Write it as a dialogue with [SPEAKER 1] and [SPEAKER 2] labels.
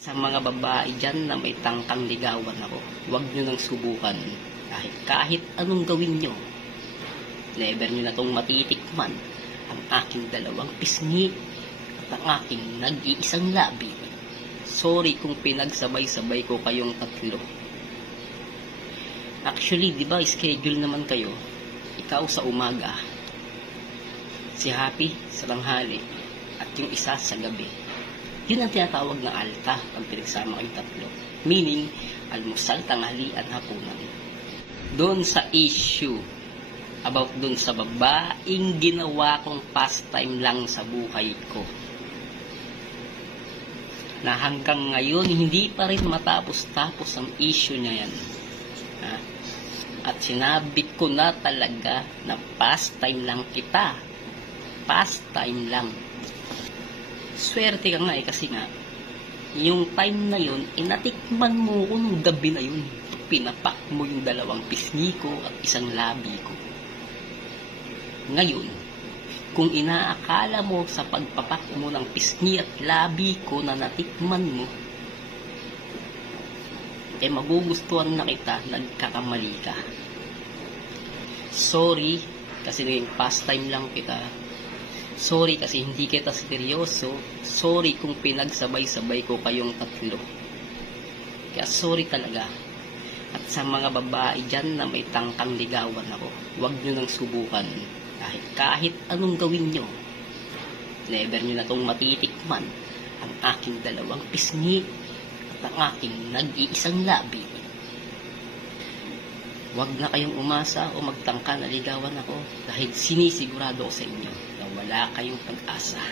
[SPEAKER 1] Sa mga babae dyan na may tangkang ligawan ako, huwag nyo nang subukan. Kahit, kahit anong gawin nyo, never nyo na tong matitikman ang aking dalawang pisngi at ang aking nag-iisang labi. Sorry kung pinagsabay-sabay ko kayong tatlo. Actually, di ba, schedule naman kayo. Ikaw sa umaga, si Happy sa tanghali, at yung isa sa gabi. Yun ang tinatawag na alta pag pinagsama kayong tatlo. Meaning, almusal, tanghalian, hapunan. Doon sa issue about doon sa babaeng ginawa kong pastime lang sa buhay ko. Na hanggang ngayon, hindi pa rin matapos-tapos ang issue niya yan. Ha? At sinabi ko na talaga na pastime lang kita. Pastime lang. Swerte ka nga eh kasi nga, yung time na yun, inatikman mo ko nung gabi na yun. Pinapak mo yung dalawang pisngi ko at isang labi ko. Ngayon, kung inaakala mo sa pagpapak mo ng pisngi at labi ko na natikman mo, eh magugustuhan na kita, nagkakamali ka. Sorry, kasi naging pastime lang kita. Sorry kasi hindi kita seryoso. Sorry kung pinagsabay-sabay ko kayong tatlo. Kaya sorry talaga. At sa mga babae dyan na may tangkang ligawan ako, huwag nyo nang subukan. Kahit, kahit anong gawin nyo, never nyo na tong matitikman ang aking dalawang pisngi at ang aking nag-iisang labi. Huwag na kayong umasa o magtangka na ligawan ako dahil sinisigurado ko sa inyo wala kayong pag-asa.